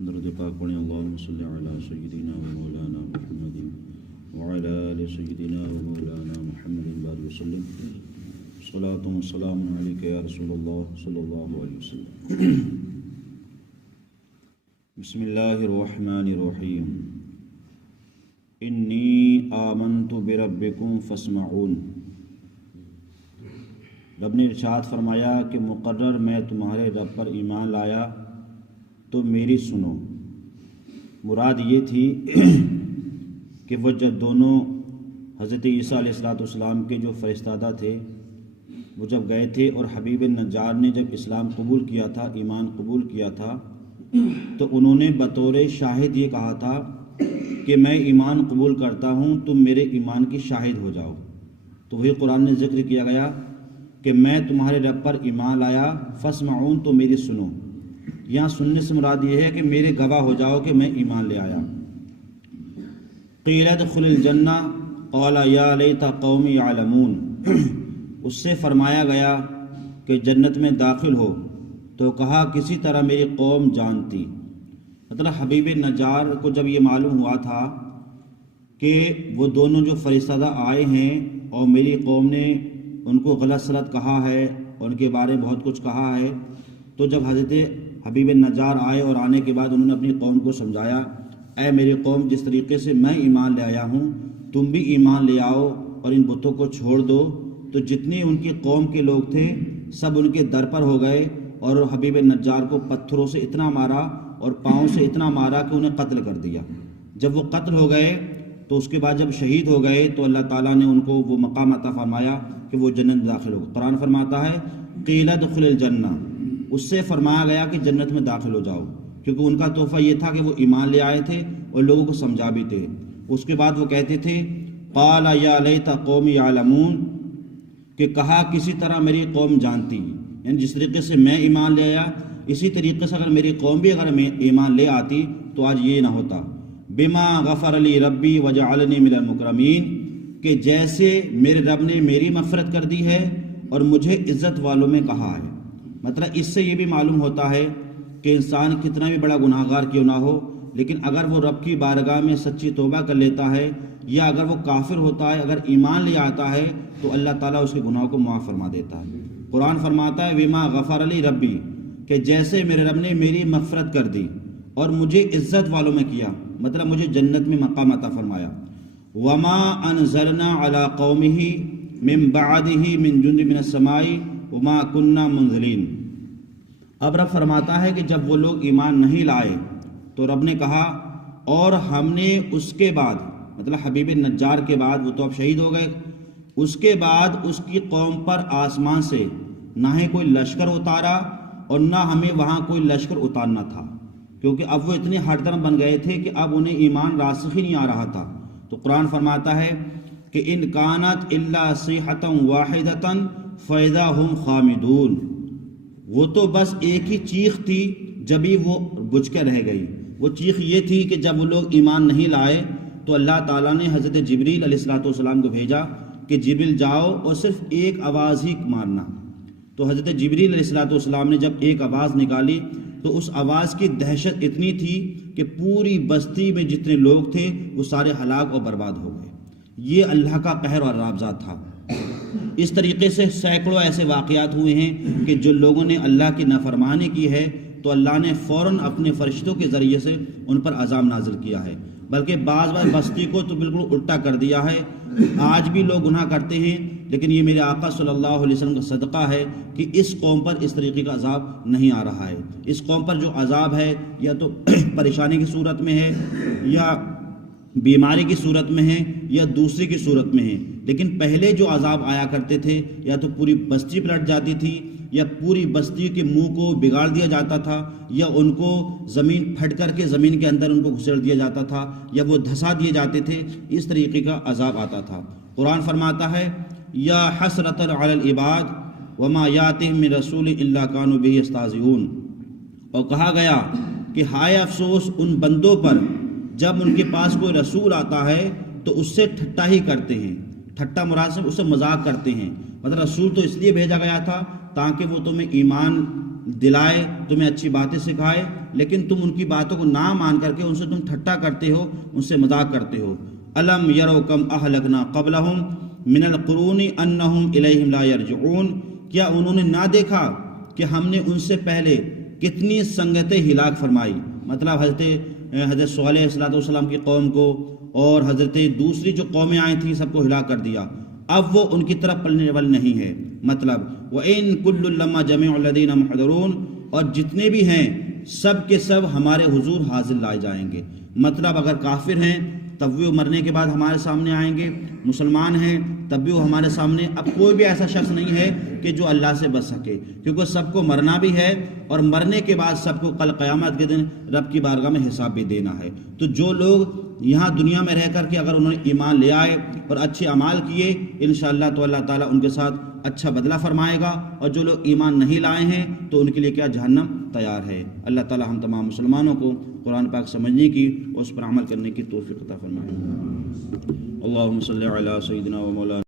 درود پاک پڑھیں اللہم صلی علی سیدنا و مولانا محمد وعلی آل سیدنا و مولانا محمد بارک وسلم صلاۃ و سلام علیک یا رسول اللہ صلی اللہ علیہ وسلم۔ بسم اللہ الرحمن الرحیم۔ انی آمنت بربکم فاسمعون۔ رب نے ارشاد فرمایا کہ مقرر میں تمہارے رب پر ایمان لایا تو میری سنو۔ مراد یہ تھی کہ وہ جب دونوں حضرت عیسیٰ علیہ السلام کے جو فرستادہ تھے وہ جب گئے تھے اور حبیب نجار نے جب اسلام قبول کیا تھا، ایمان قبول کیا تھا، تو انہوں نے بطور شاہد یہ کہا تھا کہ میں ایمان قبول کرتا ہوں، تم میرے ایمان کی شاہد ہو جاؤ۔ تو وہی قرآن نے ذکر کیا گیا کہ میں تمہارے رب پر ایمان لایا فاسمعون، تو میری سنو۔ یہاں سننے سے مراد یہ ہے کہ میرے گواہ ہو جاؤ کہ میں ایمان لے آیا۔ قیل ادخل الجنہ قال یا لیت قومی یعلمون۔ اس سے فرمایا گیا کہ جنت میں داخل ہو تو کہا کسی طرح میری قوم جانتی۔ مطلب حبیب نجار کو جب یہ معلوم ہوا تھا کہ وہ دونوں جو فرستادہ آئے ہیں اور میری قوم نے ان کو غلط سلط کہا ہے، ان کے بارے میں بہت کچھ کہا ہے، تو جب حضرت حبیب نجار آئے اور آنے کے بعد انہوں نے اپنی قوم کو سمجھایا، اے میری قوم، جس طریقے سے میں ایمان لے آیا ہوں تم بھی ایمان لے آؤ اور ان بتوں کو چھوڑ دو۔ تو جتنے ان کی قوم کے لوگ تھے سب ان کے در پر ہو گئے اور حبیب نجار کو پتھروں سے اتنا مارا اور پاؤں سے اتنا مارا کہ انہیں قتل کر دیا۔ جب وہ قتل ہو گئے تو اس کے بعد جب شہید ہو گئے تو اللہ تعالیٰ نے ان کو وہ مقام عطا فرمایا کہ وہ جنت میں داخل ہو۔ قرآن فرماتا ہے قیل ادخل الجنہ، اس سے فرمایا گیا کہ جنت میں داخل ہو جاؤ، کیونکہ ان کا تحفہ یہ تھا کہ وہ ایمان لے آئے تھے اور لوگوں کو سمجھا بھی تھے۔ اس کے بعد وہ کہتے تھے قال یا لیت قومی یعلمون، کہ کہا کسی طرح میری قوم جانتی، یعنی جس طریقے سے میں ایمان لے آیا اسی طریقے سے اگر میری قوم بھی اگر میں ایمان لے آتی تو آج یہ نہ ہوتا۔ بما غفر لی ربی وجعلنی من المکرمین، کہ جیسے میرے رب نے میری مغفرت کر دی ہے اور مجھے عزت والوں میں کہا ہے۔ مطلب اس سے یہ بھی معلوم ہوتا ہے کہ انسان کتنا بھی بڑا گناہ گار کیوں نہ ہو، لیکن اگر وہ رب کی بارگاہ میں سچی توبہ کر لیتا ہے یا اگر وہ کافر ہوتا ہے، اگر ایمان لے آتا ہے تو اللہ تعالیٰ اس کے گناہوں کو معاف فرما دیتا ہے۔ قرآن فرماتا ہے وما غفر لی ربی، کہ جیسے میرے رب نے میری مغفرت کر دی اور مجھے عزت والوں میں کیا، مطلب مجھے جنت میں مقام عطا فرمایا۔ وما انزلنا علی قومہ من بعدہ من جند من السماء وما کننا منزلین۔ اب رب فرماتا ہے کہ جب وہ لوگ ایمان نہیں لائے تو رب نے کہا اور ہم نے اس کے بعد، مطلب حبیب نجار کے بعد، وہ تو اب شہید ہو گئے، اس کے بعد اس کی قوم پر آسمان سے نہ ہی کوئی لشکر اتارا اور نہ ہمیں وہاں کوئی لشکر اتارنا تھا، کیونکہ اب وہ اتنے ہٹ درم بن گئے تھے کہ اب انہیں ایمان راسخ ہی نہیں آ رہا تھا۔ تو قرآن فرماتا ہے کہ ان کانت الا صیحۃ واحدۃ فاذا ہم خامدون، وہ تو بس ایک ہی چیخ تھی جبھی وہ بجھ کے رہ گئی۔ وہ چیخ یہ تھی کہ جب وہ لوگ ایمان نہیں لائے تو اللہ تعالیٰ نے حضرت جبریل علیہ السلام کو بھیجا کہ جبریل جاؤ اور صرف ایک آواز ہی مارنا۔ تو حضرت جبریل علیہ السلام نے جب ایک آواز نکالی تو اس آواز کی دہشت اتنی تھی کہ پوری بستی میں جتنے لوگ تھے وہ سارے ہلاک اور برباد ہو گئے۔ یہ اللہ کا قہر اور عذاب تھا۔ اس طریقے سے سینکڑوں ایسے واقعات ہوئے ہیں کہ جو لوگوں نے اللہ کی نافرمانی کی ہے تو اللہ نے فوراً اپنے فرشتوں کے ذریعے سے ان پر عذاب نازل کیا ہے، بلکہ بعض بار بستی کو تو بالکل الٹا کر دیا ہے۔ آج بھی لوگ گناہ کرتے ہیں، لیکن یہ میرے آقا صلی اللہ علیہ وسلم کا صدقہ ہے کہ اس قوم پر اس طریقے کا عذاب نہیں آ رہا ہے۔ اس قوم پر جو عذاب ہے یا تو پریشانی کی صورت میں ہے یا بیماری کی صورت میں ہے یا دوسری کی صورت میں ہے، لیکن پہلے جو عذاب آیا کرتے تھے یا تو پوری بستی پلٹ جاتی تھی یا پوری بستی کے منہ کو بگاڑ دیا جاتا تھا یا ان کو زمین پھٹ کر کے زمین کے اندر ان کو گھسیٹ دیا جاتا تھا یا وہ دھسا دیے جاتے تھے، اس طریقے کا عذاب آتا تھا۔ قرآن فرماتا ہے یا حسرۃ علی العباد وما یاتہم من رسول الا کانوا بہ یستہزئون، اور کہا گیا کہ ہائے افسوس ان بندوں پر جب ان کے پاس کوئی رسول آتا ہے تو اس سے ٹھٹا ہی کرتے ہیں۔ ٹھٹا مراد سے اس سے مذاق کرتے ہیں، مطلب رسول تو اس لیے بھیجا گیا تھا تاکہ وہ تمہیں ایمان دلائے، تمہیں اچھی باتیں سکھائے، لیکن تم ان کی باتوں کو نہ مان کر کے ان سے تم ٹھٹا کرتے ہو، ان سے مذاق کرتے ہو۔ الم یروا کم اہلکنا قبلہم من القرون انہم الیہم لا یرجعون، کیا انہوں نے نہ دیکھا کہ ہم نے ان سے پہلے کتنی سنگتیں ہلاک فرمائی، مطلب حضرت صالح علیہ السلام کی قوم کو اور حضرت دوسری جو قومیں آئی تھیں سب کو ہلاک کر دیا، اب وہ ان کی طرف پلنے والے نہیں ہے۔ مطلب وَإِن كُلٌّ لَمَّا جَمِيعُ الَّذِينَ مُحْضَرُونَ، اور جتنے بھی ہیں سب کے سب ہمارے حضور حاضر لائے جائیں گے۔ مطلب اگر کافر ہیں تب وہ مرنے کے بعد ہمارے سامنے آئیں گے، مسلمان ہیں تب بھی وہ ہمارے سامنے۔ اب کوئی بھی ایسا شخص نہیں ہے کہ جو اللہ سے بچ سکے، کیونکہ سب کو مرنا بھی ہے اور مرنے کے بعد سب کو کل قیامت کے دن رب کی بارگاہ میں حساب بھی دینا ہے۔ تو جو لوگ یہاں دنیا میں رہ کر کے اگر انہوں نے ایمان لے آئے اور اچھے اعمال کیے، انشاءاللہ تو اللہ تعالیٰ ان کے ساتھ اچھا بدلہ فرمائے گا، اور جو لوگ ایمان نہیں لائے ہیں تو ان کے لیے کیا جہنم تیار ہے۔ اللہ تعالیٰ ہم تمام مسلمانوں کو قرآن پاک سمجھنے کی اور اس پر عمل کرنے کی توفیق عطا فرمائے۔ اللہم صلی علی سیدنا و مولانا